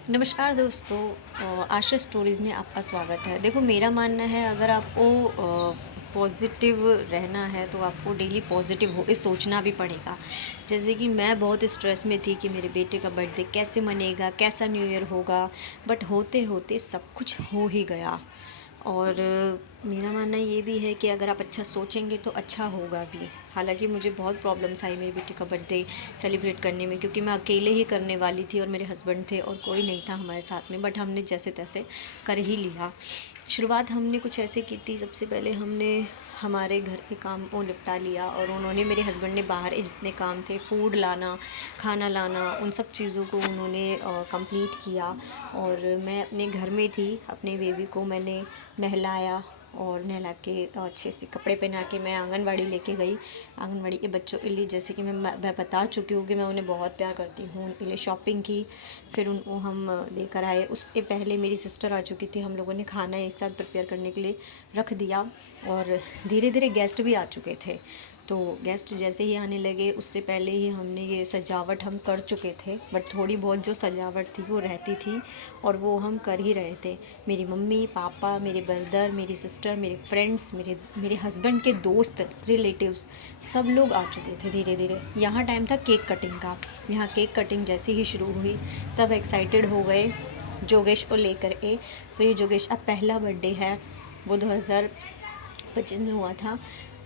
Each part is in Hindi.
नमस्कार दोस्तों। आशा स्टोरीज़ में आपका स्वागत है। देखो, मेरा मानना है, अगर आपको पॉजिटिव रहना है तो आपको डेली पॉजिटिव हो सोचना भी पड़ेगा। जैसे कि मैं बहुत स्ट्रेस में थी कि मेरे बेटे का बर्थडे कैसे मनेगा, कैसा न्यू ईयर होगा, बट होते होते सब कुछ हो ही गया। और मेरा मानना ये भी है कि अगर आप अच्छा सोचेंगे तो अच्छा होगा भी। हालांकि मुझे बहुत प्रॉब्लम्स आई मेरी बेटी का बर्थडे सेलिब्रेट करने में, क्योंकि मैं अकेले ही करने वाली थी और मेरे हस्बैंड थे और कोई नहीं था हमारे साथ में। बट हमने जैसे तैसे कर ही लिया। शुरुआत हमने कुछ ऐसे की थी, सबसे पहले हमने हमारे घर के काम को निपटा लिया और उन्होंने, मेरे हस्बैंड ने बाहर के जितने काम थे, फूड लाना, खाना लाना, उन सब चीज़ों को उन्होंने कंप्लीट किया। और मैं अपने घर में थी, अपने बेबी को मैंने नहलाया और नहला के अच्छे से कपड़े पहना के मैं आंगनवाड़ी लेके गई। आंगनवाड़ी के बच्चों के लिए, जैसे कि मैं बता चुकी हूँ कि मैं उन्हें बहुत प्यार करती हूँ, उनके लिए शॉपिंग की। फिर उनको हम लेकर आए। उससे पहले मेरी सिस्टर आ चुकी थी, हम लोगों ने खाना एक साथ प्रिपेयर करने के लिए रख दिया। और धीरे धीरे गेस्ट भी आ चुके थे। तो गेस्ट जैसे ही आने लगे, उससे पहले ही हमने ये सजावट हम कर चुके थे। बट थोड़ी बहुत जो सजावट थी वो रहती थी और वो हम कर ही रहे थे। मेरी मम्मी पापा, मेरे ब्रदर, मेरी सिस्टर, मेरे फ्रेंड्स, मेरे हस्बैंड के दोस्त, रिलेटिव्स, सब लोग आ चुके थे धीरे धीरे। यहाँ टाइम था केक कटिंग का। यहाँ केक कटिंग जैसे ही शुरू हुई, सब एक्साइटेड हो गए जोगेश को लेकर के। सो ये जोगेश अब पहला बर्थडे है, वो 2025 में हुआ था।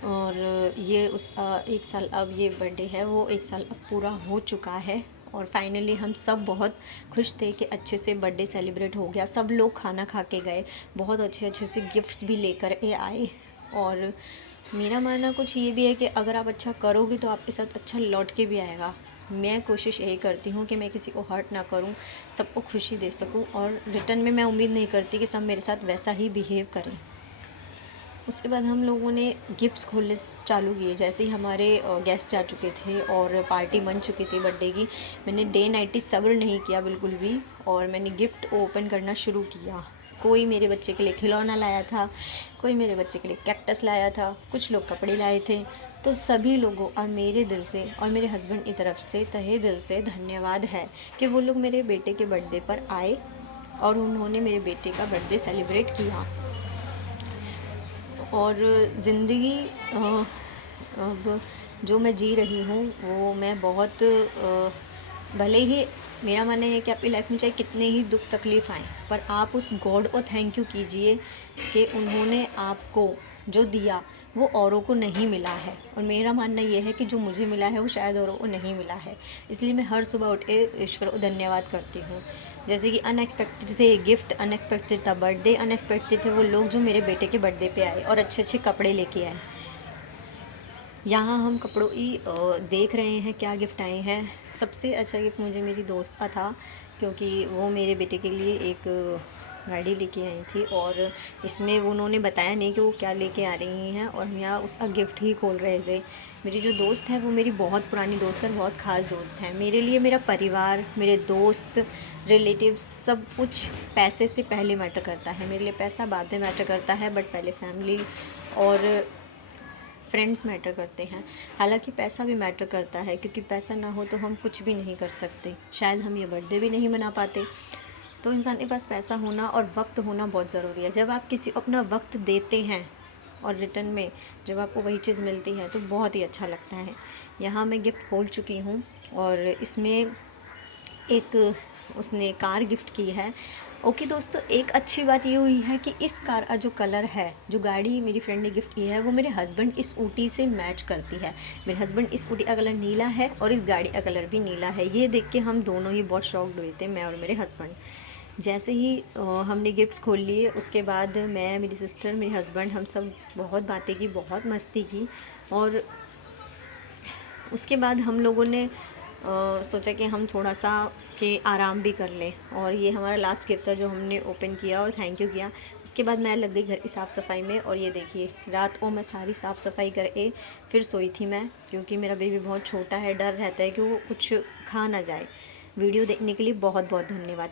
और ये एक साल, अब ये बर्थडे है, वो एक साल अब पूरा हो चुका है। और फाइनली हम सब बहुत खुश थे कि अच्छे से बर्थडे सेलिब्रेट हो गया। सब लोग खाना खा के गए, बहुत अच्छे अच्छे से गिफ्ट्स भी लेकर के आए। और मेरा मानना कुछ ये भी है कि अगर आप अच्छा करोगे तो आपके साथ अच्छा लौट के भी आएगा। मैं कोशिश यही करती हूँ कि मैं किसी को हर्ट ना करूँ, सबको खुशी दे सकूँ, और रिटर्न में मैं उम्मीद नहीं करती कि सब मेरे साथ वैसा ही बिहेव करें। उसके बाद हम लोगों ने गिफ्ट्स खोलने चालू किए। जैसे ही हमारे गेस्ट आ चुके थे और पार्टी बन चुकी थी बर्थडे की, मैंने डे नाइट सब्र नहीं किया बिल्कुल भी, और मैंने गिफ्ट ओपन करना शुरू किया। कोई मेरे बच्चे के लिए खिलौना लाया था, कोई मेरे बच्चे के लिए कैक्टस लाया था, कुछ लोग कपड़े लाए थे। तो सभी लोगों और मेरे दिल से और मेरे हस्बैंड की तरफ से तहे दिल से धन्यवाद है कि वो लोग मेरे बेटे के बर्थडे पर आए और उन्होंने मेरे बेटे का बर्थडे सेलिब्रेट किया। और ज़िंदगी अब जो मैं जी रही हूँ वो मैं बहुत भले ही, मेरा मानना है कि आपकी लाइफ में चाहे कितने ही दुख तकलीफ़ आएँ, पर आप उस गॉड को थैंक यू कीजिए कि उन्होंने आपको जो दिया वो औरों को नहीं मिला है। और मेरा मानना ये है कि जो मुझे मिला है वो शायद औरों को नहीं मिला है। इसलिए मैं हर सुबह उठ के ईश्वर को धन्यवाद करती हूँ। जैसे कि अनएक्सपेक्टेड थे गिफ्ट, अनएक्सपेक्टेड था बर्थडे, अनएक्सपेक्टेड थे वो लोग जो मेरे बेटे के बर्थडे पे आए और अच्छे अच्छे कपड़े लेके आए। यहाँ हम कपड़ों की देख रहे हैं क्या गिफ्ट आए हैं। सबसे अच्छा गिफ्ट मुझे मेरी दोस्त का था, क्योंकि वो मेरे बेटे के लिए एक गाड़ी लेके आई थी और इसमें वो उन्होंने बताया नहीं कि वो क्या लेके आ रही हैं, और हम यहाँ उसका गिफ्ट ही खोल रहे थे। मेरी जो दोस्त है वो मेरी बहुत पुरानी दोस्त है, बहुत ख़ास दोस्त है मेरे लिए। मेरा परिवार, मेरे दोस्त, रिलेटिव्स, सब कुछ पैसे से पहले मैटर करता है मेरे लिए। पैसा बाद में मैटर करता है, बट पहले फैमिली और फ्रेंड्स मैटर करते हैं। हालांकि पैसा भी मैटर करता है, क्योंकि पैसा ना हो तो हम कुछ भी नहीं कर सकते, शायद हम ये बर्थडे भी नहीं मना पाते। तो इंसान के पास पैसा होना और वक्त होना बहुत ज़रूरी है। जब आप किसी को अपना वक्त देते हैं और रिटर्न में जब आपको वही चीज़ मिलती है तो बहुत ही अच्छा लगता है। यहाँ मैं गिफ्ट खोल चुकी हूँ और इसमें एक उसने कार गिफ्ट की है। ओके दोस्तों, एक अच्छी बात ये हुई है कि इस कार का जो कलर है, जो गाड़ी मेरी फ्रेंड ने गिफ्ट की है, वो मेरे हस्बैंड इस ऊटी से मैच करती है। मेरे हस्बैंड इस ऊटी का कलर नीला है और इस गाड़ी का कलर भी नीला है। ये देख के हम दोनों ही बहुत शॉक्ड हुए थे, मैं और मेरे हस्बैंड। जैसे ही हमने गिफ्ट्स खोल लिए, उसके बाद मैं, मेरी सिस्टर, मेरे हस्बैंड, हम सब बहुत बातें की, बहुत मस्ती की। और उसके बाद हम लोगों ने सोचा कि हम थोड़ा सा कि आराम भी कर लें, और ये हमारा लास्ट गिफ्ट था जो हमने ओपन किया और थैंक यू किया। उसके बाद मैं लग गई घर की साफ़ सफाई में, और ये देखिए रात को मैं सारी साफ़ सफाई करके फिर सोई थी मैं, क्योंकि मेरा बेबी बहुत छोटा है, डर रहता है कि वो कुछ खा ना जाए। वीडियो देखने के लिए बहुत बहुत धन्यवाद।